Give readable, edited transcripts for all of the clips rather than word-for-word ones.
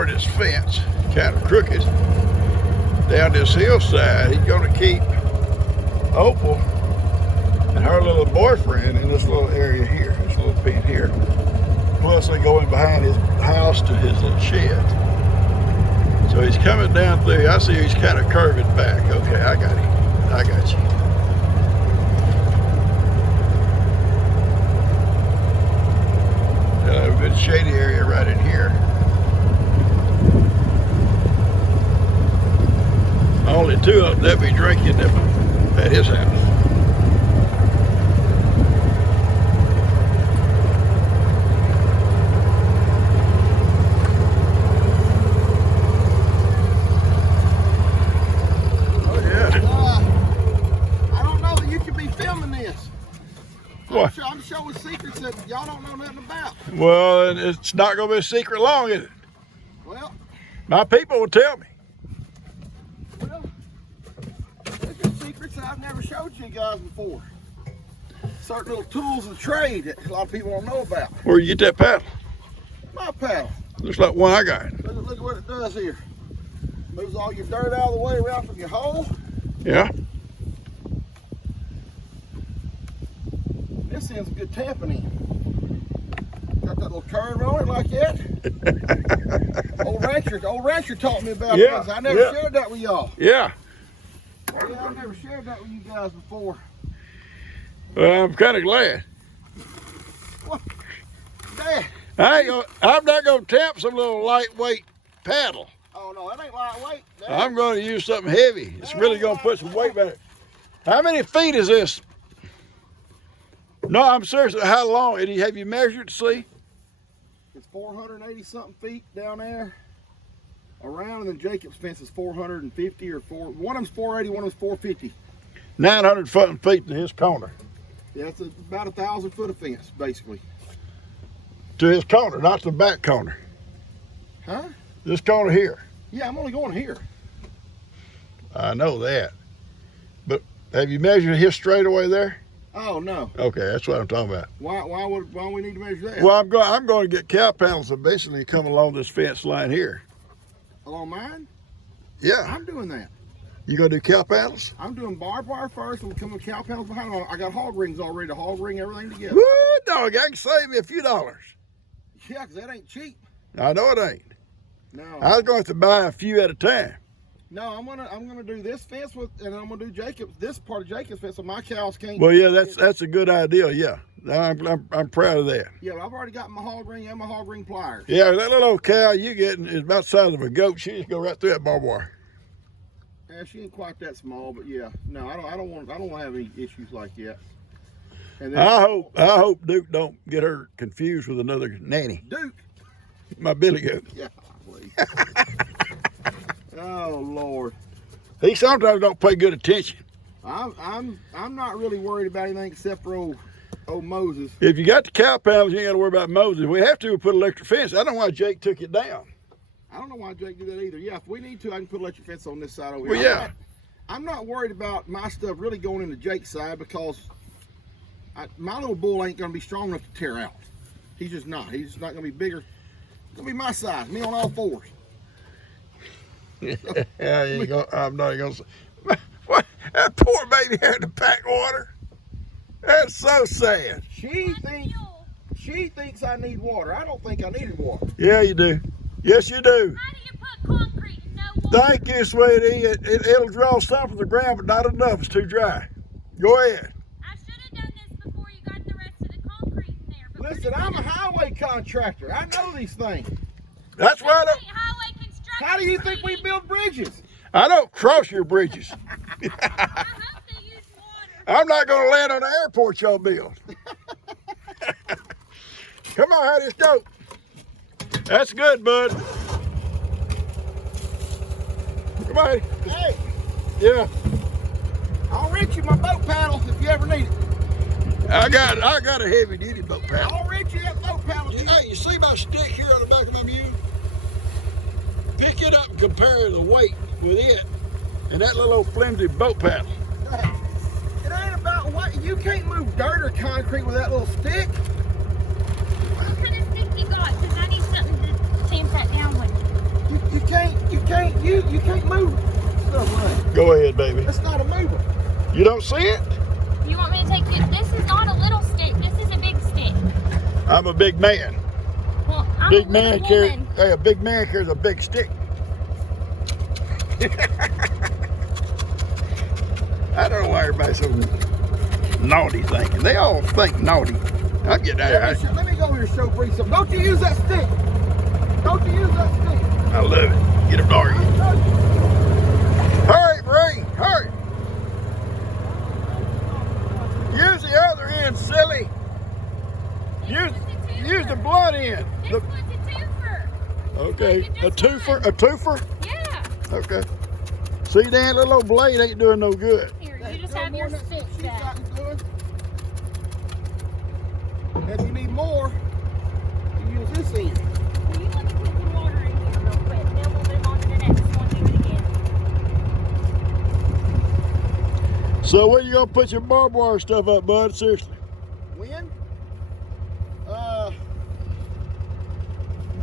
part of this fence, kind of crooked, down this hillside. He's gonna keep Opal and her little boyfriend in this little area here, this little pen here. Plus they go in behind his house to his little shed. So he's coming down through. I see he's kind of curving back. Okay, I got him. I got you. A good shady area right in here. Only two of them that be drinking at his house. I'm showing secrets that y'all don't know nothing about. Well, it's not going to be a secret long, is it? Well, my people will tell me. Well, there's just secrets that I've never showed you guys before. Certain little tools of the trade that a lot of people don't know about. Where'd you get that paddle? My paddle. Looks like one I got. Look at what it does here. Moves all your dirt out of the way around from your hole. Yeah. This end's a good tamping in. Got that little curve on it like that. old rancher taught me about this. I never shared that with y'all. Yeah. Yeah, I've never shared that with you guys before. Well, I'm kind of glad. What? Dad. I'm not gonna tamp some little lightweight paddle. Oh no, that ain't lightweight. Dad. I'm gonna use something heavy. It's really gonna put some weight back. How many feet is this? No, I'm serious. How long? Have you measured to see? It's 480 something feet down there around, and then Jacob's fence is 450 or four. One of them's 480, one of them's 450. 900 something feet to his corner. Yeah, it's about 1,000 foot of fence, basically. To his corner, not the back corner. Huh? This corner here. Yeah, I'm only going here. I know that. But have you measured his straightaway there? Oh no. Okay, that's what I'm talking about. Why would we need to measure that? Well, I'm going to get cow panels that basically come along this fence line here. Along mine? Yeah. I'm doing that. You gonna do cow panels? I'm doing barbed wire first, and we'll come with cow panels behind. I got hog rings already to hog ring everything together. Woo, dog! I can save me a few dollars. Yeah, 'cause that ain't cheap. I know it ain't. No. I was going to have to buy a few at a time. No, I'm gonna do this fence and I'm gonna do this part of Jacob's fence, so my cows can't. Well, yeah, that's a good idea. Yeah, I'm proud of that. Yeah, well, I've already got my hog ring and my hog ring pliers. Yeah, that little old cow you getting is about the size of a goat. She just go right through that barbed wire. Yeah, she ain't quite that small, but yeah, no, I don't want to have any issues like that. And then, I hope Duke don't get her confused with another nanny. Duke, my billy goat. Yeah, please. Oh Lord. He sometimes don't pay good attention. I'm not really worried about anything except for old Moses. If you got the cow panels, you ain't got to worry about Moses. We have to put electric fence. I don't know why Jake took it down. I don't know why Jake did that either. Yeah, if we need to, I can put electric fence on this side over here. Well, yeah. I'm not worried about my stuff really going into Jake's side because my little bull ain't going to be strong enough to tear out. He's just not. He's just not going to be bigger. It's going to be my size, me on all fours. Yeah, you go. I'm not gonna say. What? That poor baby had to pack water. That's so sad. She thinks I need water. I don't think I needed water. Yeah, you do. Yes, you do. How do you put concrete in no water? Thank you, sweetie. It'll draw some from the ground, but not enough. It's too dry. Go ahead. I should have done this before you got the rest of the concrete in there. But Listen, I'm a highway contractor. I know these things. That's why I don't. Highway construction. How do you think we build bridges? I don't cross your bridges. I have to use water. I'm not going to land on the airport y'all build. Come on, how this go? That's good, bud. Come on. Hey, Yeah. I'll rent you my boat paddle if you ever need it. I got a heavy duty boat paddle. I'll rent you that boat paddle. Hey, you see my stick here on the back of my mule? Pick it up and compare the weight with it and that little old flimsy boat paddle. It ain't about what you can't move dirt or concrete with that little stick. What kind of stick you got? Because I need something to tamp that down with. you can't move stuff right. Go ahead, baby. That's not a mover. You don't see it? You want me to take you? This is not a little stick. This is a big stick. I'm a big man. Well, I'm Big a man little carries. woman. Hey, a big man carries a big stick. I don't know why everybody's so naughty thinking. They all think naughty. I'm getting out of here. Let me go here and show Bree something. Don't you use that stick. Don't you use that stick. I love it. Get him arguing. Hurry, Bree. Hurry. Use the other end, silly. Use the blunt end. This one's a twofer. Okay. A twofer? A twofer? Yeah. Okay. See, that little old blade ain't doing no good. Here, you just have your stick back. If you need more, you use this end. Will you let me put some water in here real quick? Then we'll move on to the next one. Do it again. So where you gonna put your barbed wire stuff up, bud? Seriously. When?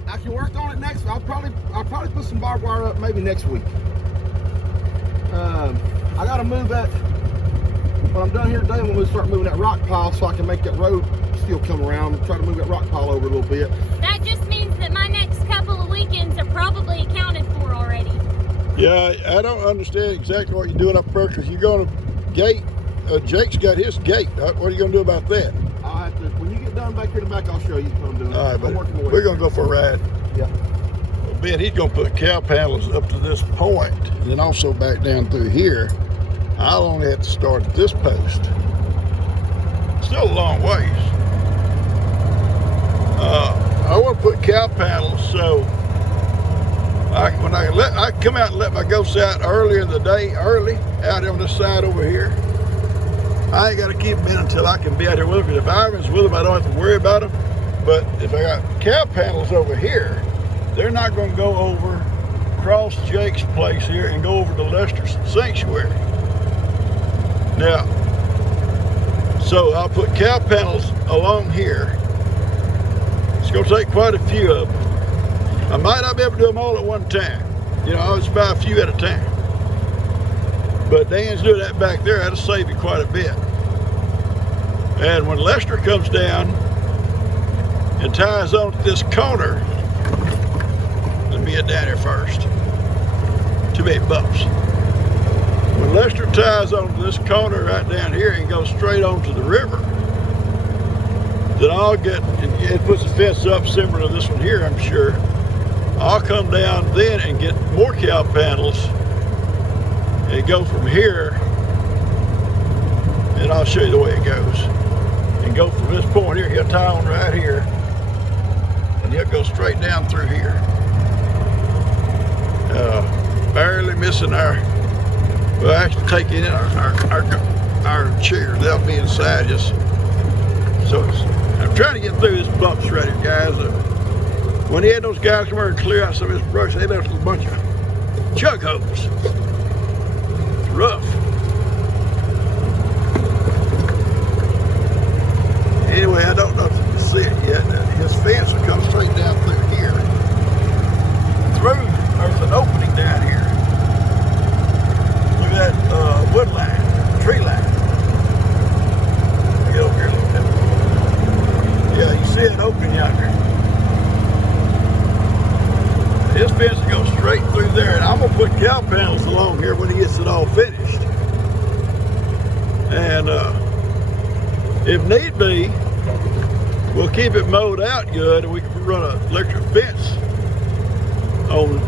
I can work on it next. I'll probably put some barbed wire up maybe next week. I gotta move that. When I'm done here today, I'm gonna start moving that rock pile so I can make that road still come around. Try to move that rock pile over a little bit. That just means that my next couple of weekends are probably accounted for already. Yeah, I don't understand exactly what you're doing up there because you're gonna gate. Jake's got his gate. What are you gonna do about that? I'll have to. When you get done back here in the back, I'll show you what I'm doing. All right, I'm buddy. working my way. We're gonna go for a ride. Yeah. Ben, he's gonna put cow panels up to this point, and then also back down through here. I'll only have to start at this post. Still a long ways. I want to put cow panels so when I come out and let my goats out earlier in the day, out on this side over here. I ain't got to keep them in until I can be out here with them. If Ivan's with them, I don't have to worry about them. But if I got cow panels over here, they're not going to go over across Jake's place here and go over to Lester's sanctuary. Now, so I'll put cow panels along here. It's going to take quite a few of them. I might not be able to do them all at one time. You know, I'll just buy a few at a time. But Dan's doing that back there. That'll save you quite a bit. And when Lester comes down and ties on to this corner, let me get down here first. Too many bumps. When Lester ties onto this corner right down here and goes straight onto the river, then I'll get, and it puts a fence up similar to this one here, I'm sure. I'll come down then and get more cow panels and go from here, and I'll show you the way it goes. And go from this point here, he'll tie on right here, and he'll go straight down through here. Barely missing we'll actually take it in our chairs. They'll be inside just, so I'm trying to get through this bumps right here, guys. When he had those guys come over and clear out some of this brush, they left a bunch of chug holes. It's rough. Anyway, I don't know if you can see it yet. His fence will come straight down through here. There's an opening down here. Look at that wood line, tree line. Get over here a little bit. Yeah, you see it open yonder. His fence will go straight through there, and I'm gonna put cow panels along here when he gets it all finished. And if need be, we'll keep it mowed out good, and we can run an electric fence on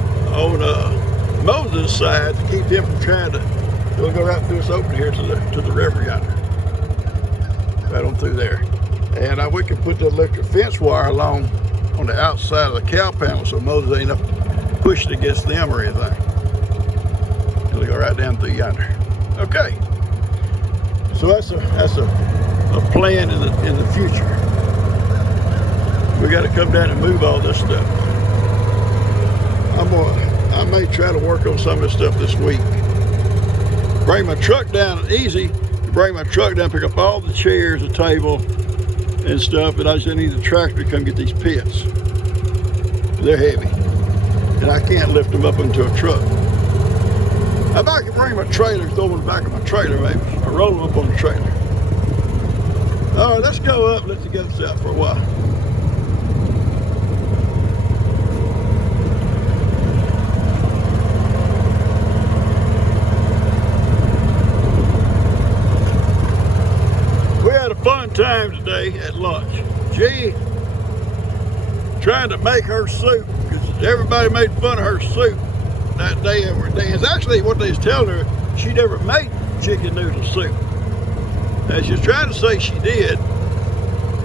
Moses' side to keep him from trying to. We'll go right through this opening here to the river yonder, right on through there, and we can put the electric fence wire along on the outside of the cow panel so Moses ain't up pushed against them or anything. It'll go right down through yonder. Okay, so that's a plan in the future. We got to come down and move all this stuff. I may try to work on some of this stuff this week. Bring my truck down easy. Bring my truck down, pick up all the chairs, the table, and stuff. And I just need the tractor to come get these pits. They're heavy. and I can't lift them up into a truck. If I could bring my trailer, throw them in the back of my trailer, maybe. I roll them up on the trailer. All right, let's go up, let the goats out for a while. We had a fun time today at lunch. G trying to make her soup, because everybody made fun of her soup that day at her dance. Actually, what they was telling her, she never made chicken noodle soup. And she was trying to say she did.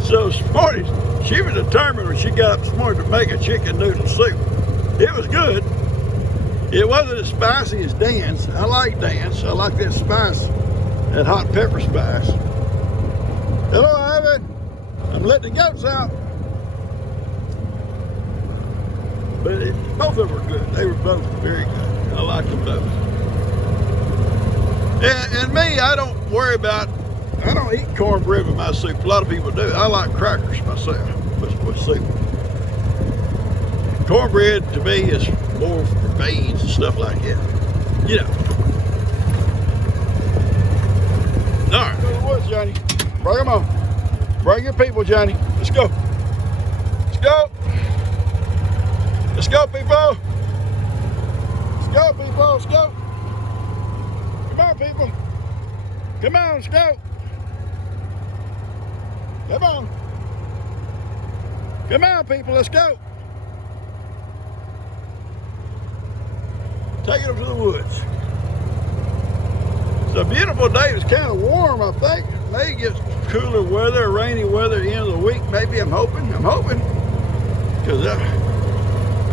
So this morning, she was determined when she got up this morning to make a chicken noodle soup. It was good. It wasn't as spicy as Dan's. I like Dan's. I like that spice, that hot pepper spice. Hello, Ivan. I'm letting the goats out. But both of them were good. They were both very good. I like them both. And me, I don't worry about, I don't eat cornbread with my soup. A lot of people do. I like crackers myself with soup. Cornbread to me is more for beans and stuff like that. You know. All right, go to the woods, Johnny. Bring them on. Bring your people, Johnny. Let's go. Let's go. Let's go, people. Let's go, people. Let's go. Come on, people. Come on, let's go. Come on. Come on, people. Let's go. Taking them to the woods. It's a beautiful day. It's kind of warm, I think. May get cooler weather, rainy weather at the end of the week. Maybe I'm hoping. Because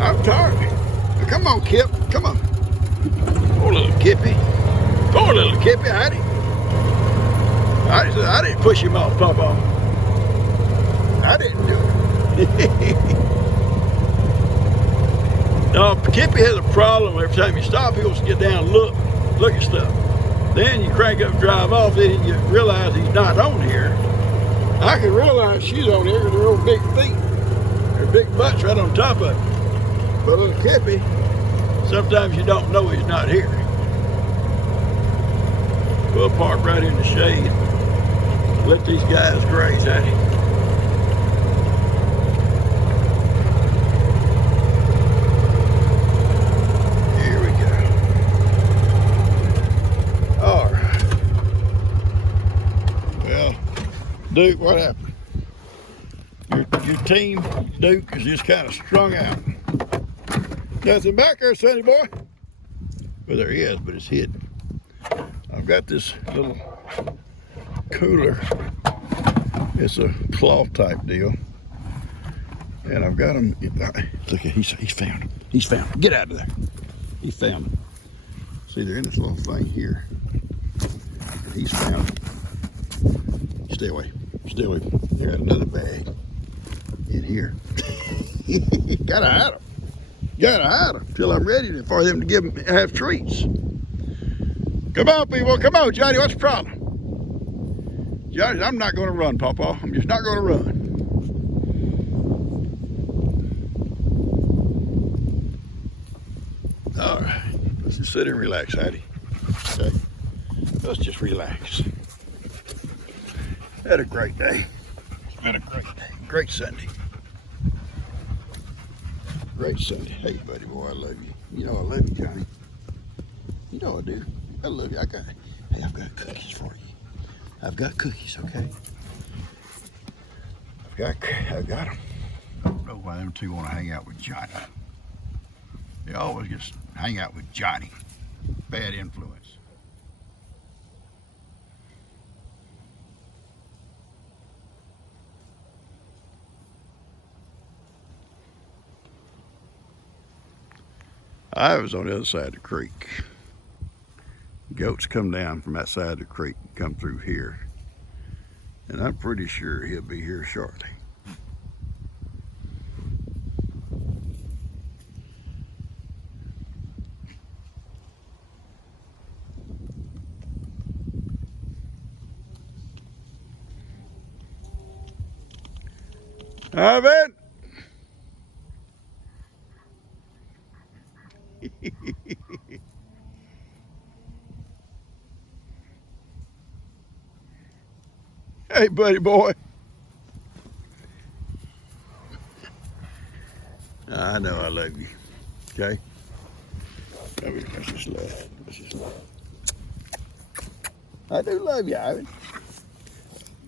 I'm tired. Now, come on, Kip. Come on. Poor little Kippy. Poor little Kippy. I didn't push him off, Papa. I didn't do it. No, Kippy has a problem. Every time you stop, he wants to get down and look at stuff. Then you crank up and drive off, then you realize he's not on here. I can realize she's on here with her old big feet. Her big butt's right on top of it. But little Kippy, sometimes you don't know he's not here. We'll park right in the shade. Let these guys graze at him. Here we go. All right. Well, Duke, what happened? Your team, Duke, is just kind of strung out. Nothing back there, Sonny boy. Well, there he is, but it's hidden. I've got this little cooler. It's a cloth type deal. And I've got him. Look, he's found him. He's found him. Get out of there. He found him. See, they're in this little thing here. He's found him. Stay away. Stay away. They got another bag in here. Gotta hide him. Gotta hide them till I'm ready for them to have treats. Come on, people. Come on, Johnny. What's the problem? Johnny, I'm not going to run, Papa. I'm just not going to run. All right. Let's just sit and relax, Heidi. Okay. Let's just relax. Had a great day. It's been a great day. Great Sunday. Great Sunday. Hey, buddy boy, I love you. You know I love you, Johnny. You know I do. I love you. I've got cookies for you. I've got cookies, okay? I've got them. I don't know why them two want to hang out with Johnny. They always just hang out with Johnny. Bad influence. I was on the other side of the creek. Goats come down from that side of the creek and come through here. And I'm pretty sure he'll be here shortly. Ivan! Hey, buddy boy. I know I love you. Okay? Let's just love. Let's just love. I do love you, Ivan.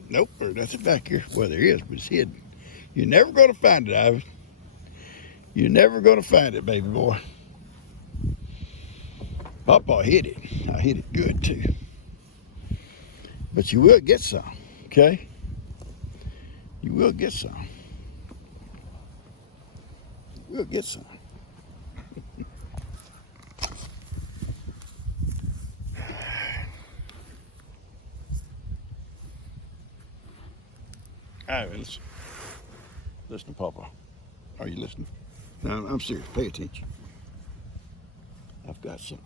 Nope, there's nothing back here. Well, there is, but it's hidden. You're never going to find it, Ivan. You're never going to find it, baby boy. Papa hit it. I hit it good, too. But you will get some, okay? You will get some. You will get some. All right, listen. Listen to Papa. Are you listening? No, I'm serious. Pay attention. I've got some.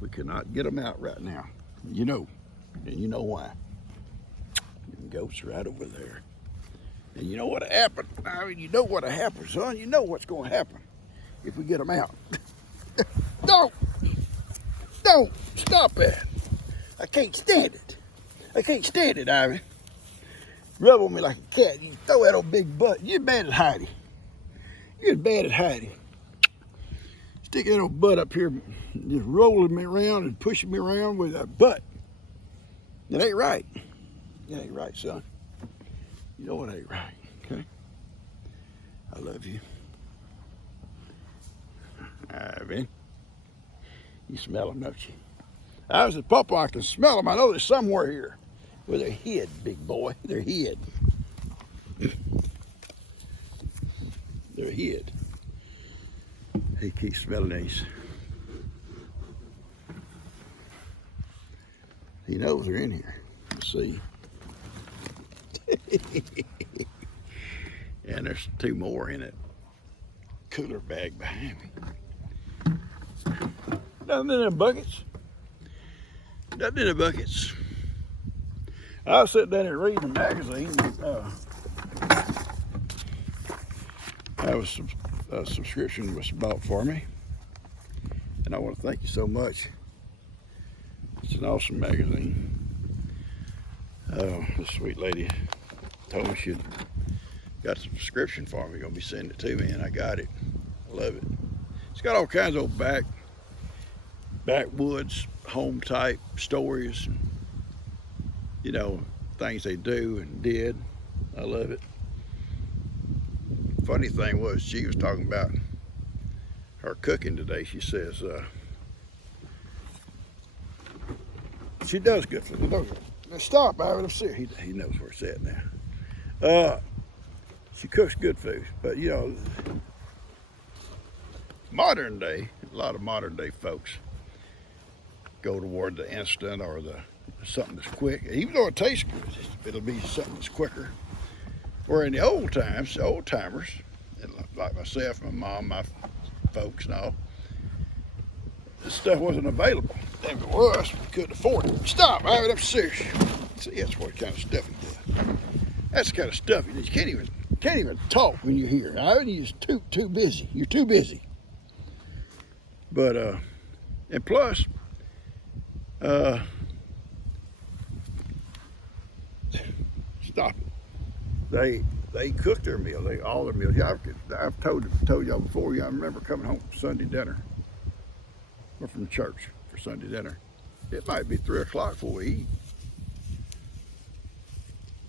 We cannot get them out right now. You know. And you know why. The goat's right over there. And you know what'll happen? I mean, you know what'll happen, son. You know what's going to happen if we get them out. Don't! Don't! Stop that. I can't stand it. I can't stand it, Ivy. Rub on me like a cat. You throw that old big butt. You're bad at hiding. You're bad at hiding. Stick that old butt up here, just rolling me around and pushing me around with that butt. It ain't right. It ain't right, son. You know it ain't right, okay? I love you. Ivy. You smell them, don't you? I said, Papa, I can smell them. I know they're somewhere here. Well, they're hid, big boy. They're hid. They're hid. He keeps smelling these. He knows they're in here. Let's see. And there's two more in it. Cooler bag behind me. Nothing in them buckets. Nothing in the buckets. I was sitting down and reading a magazine. A subscription was bought for me. And I want to thank you so much. It's an awesome magazine. This sweet lady told me she'd got a subscription for me. Gonna be sending it to me, and I got it. I love it. It's got all kinds of old backwoods, home type stories, and, you know, things they do and did. I love it. Funny thing was, she was talking about her cooking today. She says she does good food. Now stop, Ivan. I'm serious. He knows where it's at now. She cooks good food, but you know, modern day, a lot of modern day folks go toward the instant or the something that's quick. Even though it tastes good, it'll be something that's quicker. Where in the old times, the old timers, like myself, my mom, my folks and all, this stuff wasn't available. If it was, we couldn't afford it. Stop, Ivan, I'm serious. See, that's what kind of stuff you do. That's the kind of stuff you can't even talk when you're here. Ivan, you're just too busy. You're too busy. But and plus, stop it. They cook their meal. All their meals. Yeah, I've told y'all before. Yeah, I remember coming home from Sunday dinner, or from church for Sunday dinner. It might be 3 o'clock before we eat.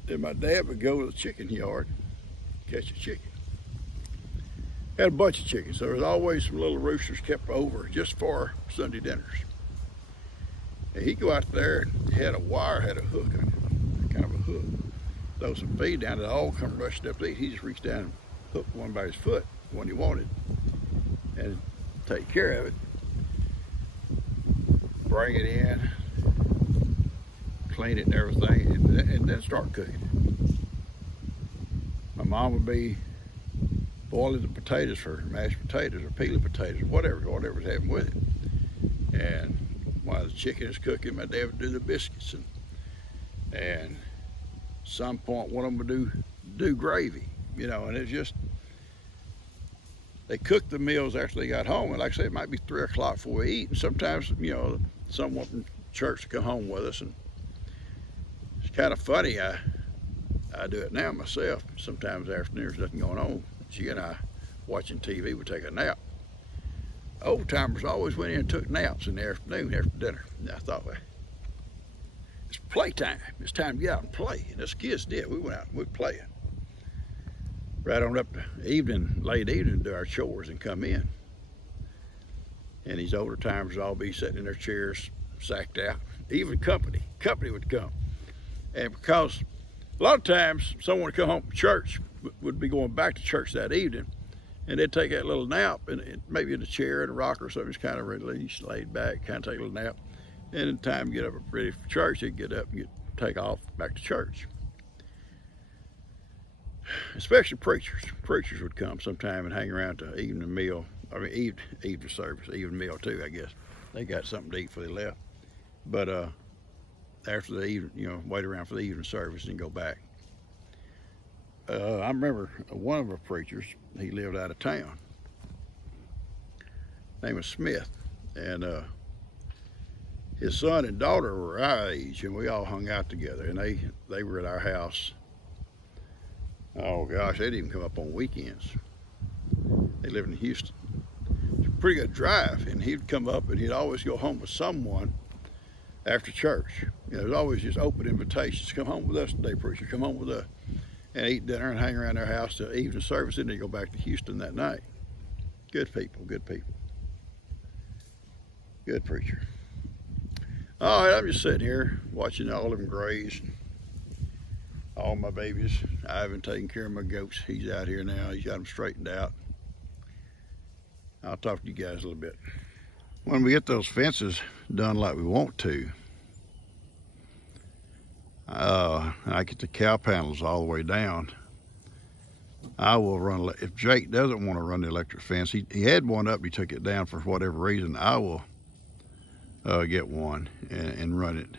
Then my dad would go to the chicken yard, catch a chicken. Had a bunch of chickens, so there was always some little roosters kept over just for Sunday dinners. And he'd go out there and had a hook on it, kind of a hook. Throw some feed down, it all come rushing up to eat. He just reached down and hooked one by his foot, the one he wanted, and take care of it. Bring it in, clean it and everything, and then start cooking it. My mom would be boiling the potatoes for mashed potatoes or peeling potatoes or whatever's happening with it. And while the chicken is cooking, my dad would do the biscuits, and some point one of them would do gravy, you know, and it's just, they cooked the meals after they got home, and like I said, it might be 3 o'clock before we eat, and sometimes, you know, someone from church to come home with us, and it's kind of funny. I do it now myself. Sometimes afternoon there's nothing going on. She and I watching TV would take a nap. Old timers always went in and took naps in the afternoon after dinner. And I thought, well, it's playtime. It's time to get out and play. And us kids did. We went out and we played. Right on up to evening, late evening, do our chores and come in. And these older timers would all be sitting in their chairs, sacked out. Even company would come. And because a lot of times someone would come home from church, would be going back to church that evening, and they'd take that little nap, and maybe in a chair and a rocker or something, just kind of released, laid back, kind of take a little nap. And in time to get up ready for church, they'd get up and take off back to church. Especially preachers. Preachers would come sometime and hang around to evening meal. I mean, evening service, evening meal too, I guess. They got something to eat before they left. But after the evening, wait around for the evening service and go back. I remember one of our preachers, he lived out of town. His name was Smith. And his son and daughter were our age, and we all hung out together. And they were at our house. Oh gosh, they didn't even come up on weekends. They lived in Houston. It's a pretty good drive, and he'd come up and he'd always go home with someone after church. There's always just open invitations. Come home with us today, preacher. Come home with us. And eat dinner and hang around their house till evening service, and then go back to Houston that night. Good people, good people. Good preacher. All right, I'm just sitting here watching all of them graze. All my babies. Ivan taking care of my goats. He's out here now. He's got them straightened out. I'll talk to you guys a little bit. When we get those fences done like we want to, I get the cow panels all the way down, I will run, if Jake doesn't want to run the electric fence, he had one up, he took it down for whatever reason, I will get one and run it.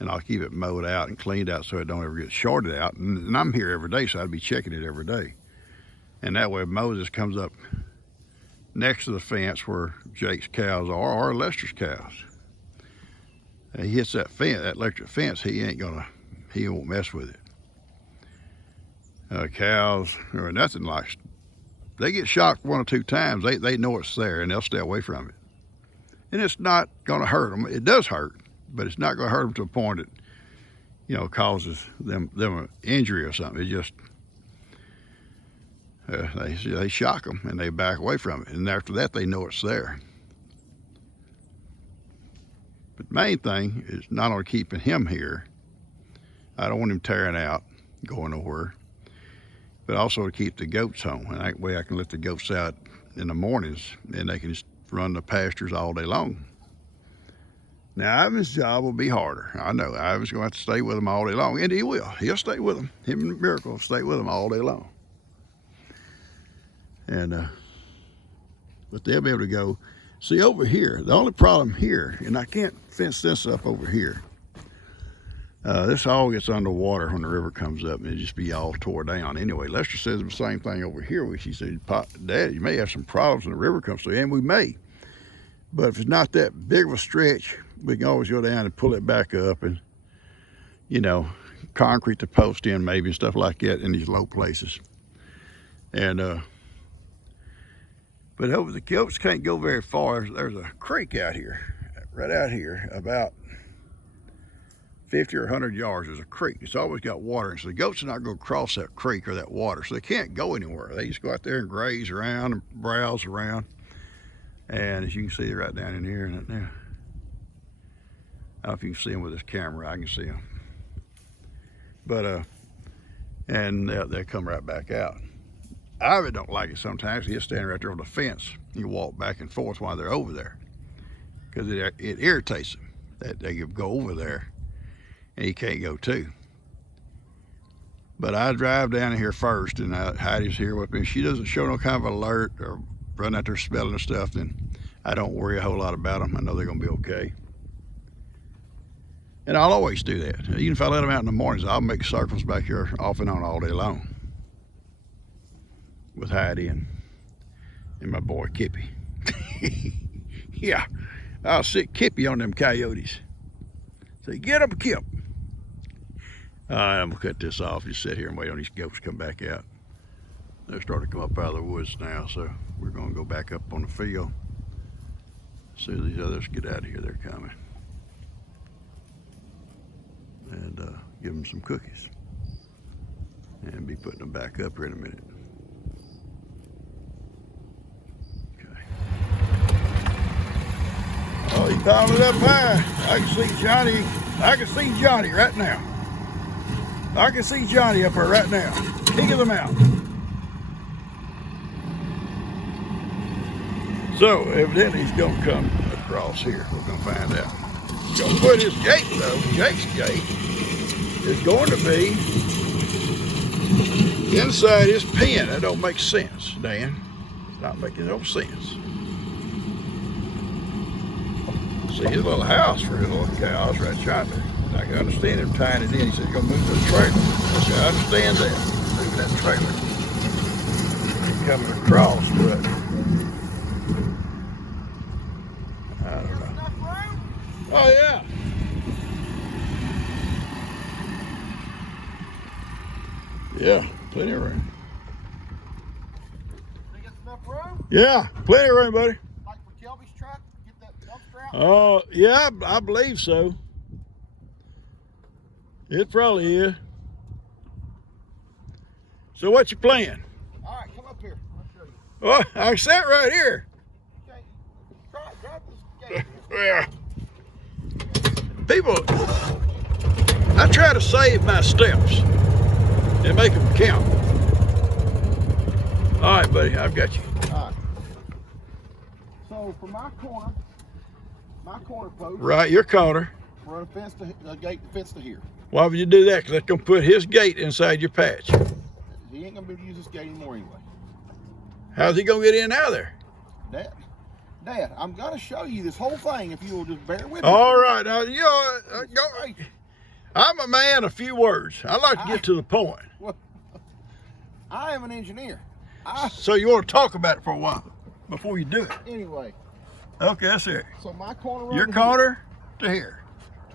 And I'll keep it mowed out and cleaned out so it don't ever get shorted out. And I'm here every day, so I'd be checking it every day. And that way Moses comes up next to the fence where Jake's cows are, or Lester's cows. He hits that fence, that electric fence, he won't mess with it. Cows or nothing like, they get shocked 1 or 2 times, they know it's there and they'll stay away from it. And it's not gonna hurt them. It does hurt, but it's not gonna hurt them to a point that, causes them an injury or something. It just, they shock them and they back away from it. And after that, they know it's there. But the main thing is not only keeping him here, I don't want him tearing out, going nowhere, but also to keep the goats home. And that way I can let the goats out in the mornings and they can just run the pastures all day long. Now, Ivan's job will be harder. I know, Ivan's gonna have to stay with them all day long, and he will. He'll stay with them. Him and Miracle will stay with them all day long. And, but they'll be able to go. See, over here, the only problem here, and I can't fence this up over here. This all gets underwater when the river comes up, and it just be all tore down. Anyway, Lester says the same thing over here, which he said, Dad, you may have some problems when the river comes through, and we may. But if it's not that big of a stretch, we can always go down and pull it back up and, concrete the post in maybe and stuff like that in these low places. And, but over the goats can't go very far. There's a creek out here, right out here, about 50 or 100 yards. There's a creek. It's always got water, and so the goats are not going to cross that creek or that water, so they can't go anywhere. They just go out there and graze around and browse around. And as you can see, they're right down in here and there. I don't know if you can see them with this camera. I can see them. But and they'll come right back out. Ivan don't like it sometimes. He'll stand right there on the fence. He'll walk back and forth while they're over there, because it irritates him that they go over there and he can't go too. But I drive down here first, and Heidi's here with me. If she doesn't show no kind of alert or run out there smelling and stuff, then I don't worry a whole lot about them. I know they're gonna be okay. And I'll always do that. Even if I let them out in the mornings, I'll make circles back here off and on all day long with Heidi and my boy Kippy. Yeah, I'll sit Kippy on them coyotes. Say, get up, Kip. All right, I'm gonna cut this off. Just sit here and wait on these goats to come back out. They're starting to come up out of the woods now, so we're gonna go back up on the field. As soon as these others get out of here, they're coming. And give them some cookies. And be putting them back up here in a minute. Okay. Oh, he piled it up high. I can see Johnny. I can see Johnny right now. I can see Johnny up there right now. Kicking them out. So evidently he's gonna come across here. We're gonna find out. He's gonna put his gate though. Jake's gate is going to be inside his pen. That don't make sense, Dan. It's not making no sense. See his little house for his little cows right yonder. I can understand him tying it in. He said he's gonna move the trailer. I said, I understand that. Moving that trailer. He's coming across, but I don't know. Oh yeah. Yeah, plenty of room. They got enough room? Yeah, plenty of room, buddy. Like for Kelby's truck? Get that dumpster out? Oh, yeah, I believe so. It probably is. So what you playing? All right, come up here. I'll show you. Oh, I sat right here. Okay. Grab this gate. Yeah. People, I try to save my steps and make them count. All right, buddy, I've got you. All right. So for my corner post, Right, your corner. we're gonna fence the gate fence to here. Why would you do that? Because that's going to put his gate inside your patch. He ain't gonna be able to use this gate anymore anyway. How's he going to get in and out of there? Dad, I'm gonna show you this whole thing if you will just bear with me. All right, now, you know, I'm a man of few words. I like to get to the point. Well, I am an engineer. So you want to talk about it for a while before you do it. Anyway, Okay, that's it. so my corner run Your to corner to here.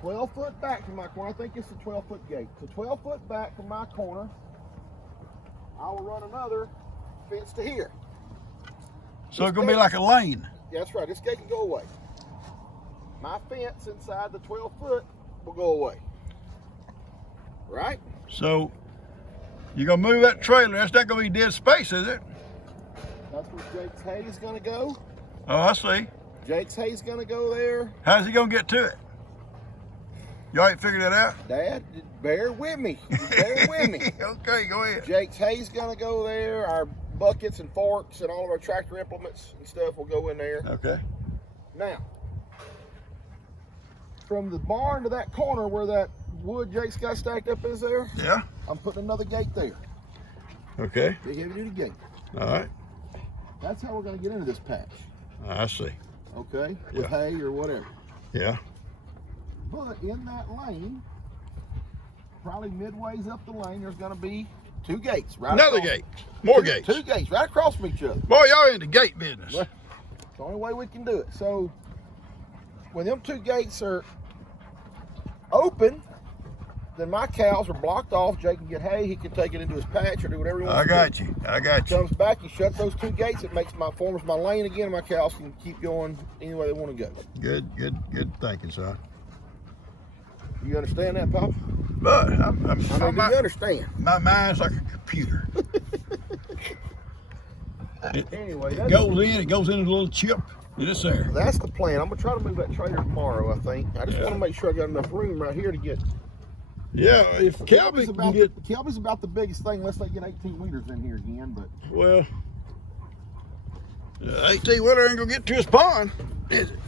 12 foot back from my corner. I think it's a 12-foot gate. So 12 foot back from my corner, I will run another fence to here. So it's going to be like a lane. Yeah, that's right. This gate can go away. My fence inside the 12 foot will go away. Right? So you're going to move that trailer. That's not going to be dead space, is it? That's where Jake's hay is going to go. Oh, I see. Jake's hay is going to go there. How's he going to get to it? You all right figured that out? Dad, bear with me. Bear with me. Okay, go ahead. Jake's hay's going to go there. Our buckets and forks and all of our tractor implements and stuff will go in there. Okay. Now, from the barn to that corner where that wood Jake's got stacked up is there, Yeah. I'm putting another gate there. Okay. Big heavy duty gate. All right. That's how we're going to get into this patch. I see. Okay? With Yeah. hay or whatever. Yeah. But in that lane, probably midways up the lane, there's going to be two gates. Right Another across- gate. More two, gates. Two gates right across from each other. Boy, y'all in the gate business. Well, it's the only way we can do it. So when them two gates are open, then my cows are blocked off. Jake can get hay. He can take it into his patch or do whatever he wants I to got do. you. I got He you. comes back, he shuts those two gates. It forms my lane again, and my cows can keep going any way they want to go. Good thinking, son. You understand that, Papa? But I mean, do you understand? my mind's like a computer. Anyway, It goes in a little chip, and it's there. that's the plan. I'm gonna try to move that trailer tomorrow, I think. I just Yeah. want to make sure I got enough room right here to get. Yeah, if Kelby can get, Kelby's about the biggest thing, unless they get 18 liters in here again. But well, 18 wheeler ain't gonna get to his pond, is it?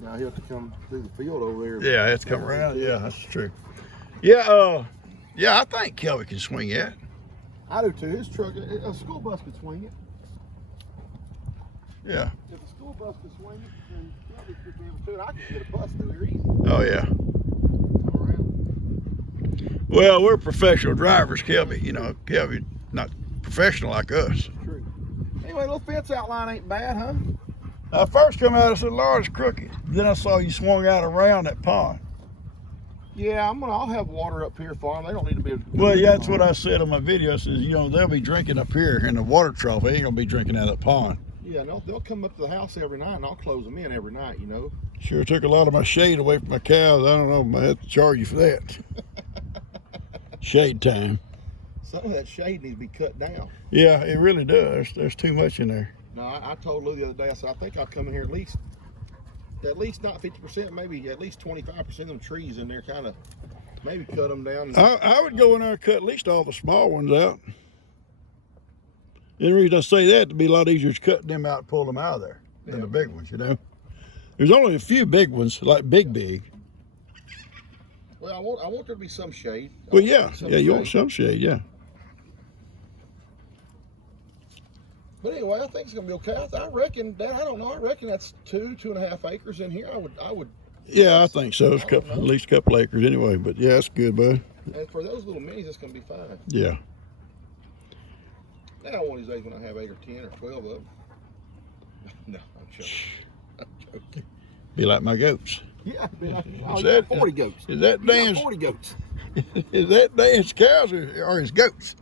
now he'll have to come through the field over there. Yeah, it's come around. Yeah, that's true. Yeah, yeah, I think Kelby can swing it. I do too. His truck, a school bus could swing it. Yeah. If a school bus could swing it, then Kelby could be able to. And I could get a bus through here easy. Oh yeah. Go around. Well, we're professional drivers, Kelby. You know, Kelby not professional like us. True. Anyway, little fence outline ain't bad, huh? I first come out, I said, Lord, it's crooked. Then I saw you swung out around that pond. Yeah, I'll have water up here for them. They don't need to be. Well, yeah, that's what I said on my video. I says, you know, they'll be drinking up here in the water trough. They ain't gonna be drinking out of the pond. Yeah, and they'll come up to the house every night, and I'll close them in every night. You know. Sure took a lot of my shade away from my cows. I don't know, I might have to charge you for that. Shade time. Some of that shade needs to be cut down. Yeah, it really does. There's too much in there. No, I told Lou the other day. I said I think I'll come in here at least not 50%, maybe at least 25% of them trees in there. Kind of maybe cut them down. I would go in there and cut at least all the small ones out. The reason I say that, it'd be a lot easier to cut them out and pull them out of there than the big ones, you know. There's only a few big ones, like big. Well, I want there to be some shade. Well, yeah, you want some shade, yeah. But anyway, I think it's gonna be okay. I reckon, Dad, I don't know. I reckon that's 2.5 acres in here. I would. Yeah, I think so. It's at least a couple acres anyway. But yeah, it's good, bud. And for those little minis, it's gonna be fine. Yeah. Now one of these days when I have 8 or 10 or 12 of them. No, I'm joking. Be like my goats. Yeah, be like, Is you that- got 40 goats. Is that You got Dan's? 40 goats. Is that Dan's cows or his goats?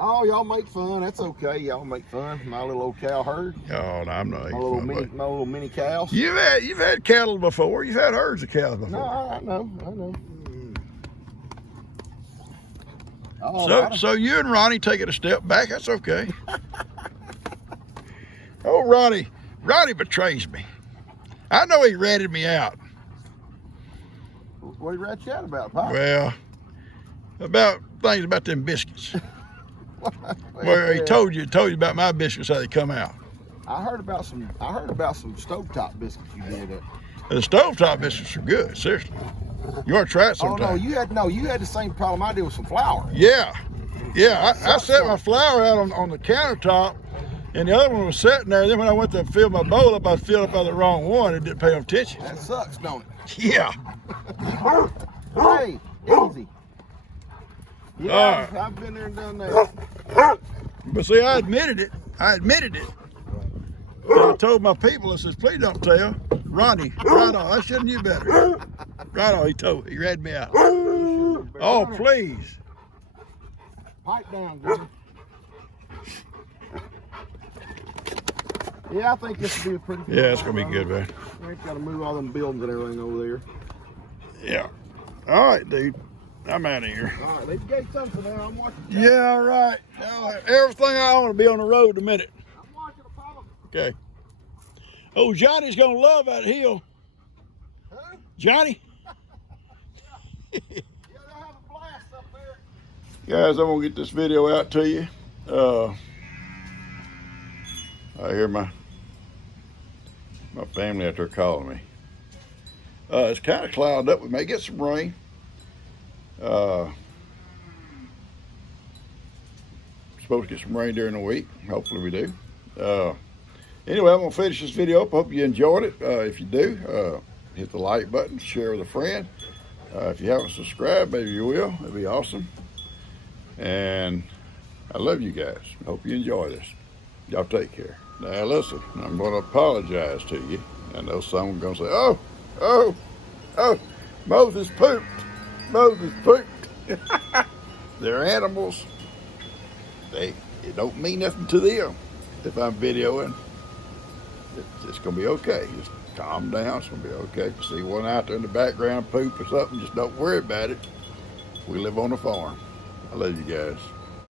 Oh, y'all make fun. That's okay. Y'all make fun. My little old cow herd. Oh, no, I'm not. My making little fun, mini, buddy. my little mini cows. You've had cattle before. You've had herds of cows before. No, I know. Oh, So you and Ronnie take it a step back. That's okay. Oh, Ronnie betrays me. I know he ratted me out. what did he rat you out about, Pop? Well, about things about them biscuits. Where he told you about my biscuits, how they come out. I heard about some stovetop biscuits you did. The stovetop biscuits are good. Seriously, you want to try it Oh sometime? no, you had the same problem I did with some flour. Yeah. I set my flour out on the countertop, and the other one was sitting there. Then when I went to fill my bowl up, I filled up by the wrong one and didn't pay no attention. That sucks, don't it? Yeah. Hey, easy. Yeah, All right. I've been there and done that. But see, I admitted it. And I told my people, I says, please don't tell Ronnie. Right on. I should have knew better. Right on. He read me out. Oh, please. Pipe down, good. Yeah, I think this will be a pretty good. Yeah, it's gonna be good, man. We ain't got to move all them buildings and everything over there. Yeah. All right, dude. I'm out of here. All right, leave the gates open for now. I'm watching. Yeah, all right. Everything I want to be on the road in a minute. I'm watching Apollo. Okay. Oh, Johnny's gonna love that hill. Huh? Johnny. Yeah, they'll have a blast up there. Guys, I'm gonna get this video out to you. I hear my family out there calling me. It's kind of clouded up. We may get some rain. Supposed to get some rain during the week. Hopefully we do. Anyway, I'm gonna finish this video up. Hope you enjoyed it. If you do, hit the like button, share with a friend. If you haven't subscribed, maybe you will. That'd be awesome. And I love you guys. Hope you enjoy this. Y'all take care. Now listen, I'm going to apologize to you. I know some are going to say, oh, Moses pooped. They're animals. It don't mean nothing to them if I'm videoing. It's going to be okay. Just calm down. It's going to be okay. If you see one out there in the background poop or something, just don't worry about it. We live on a farm. I love you guys.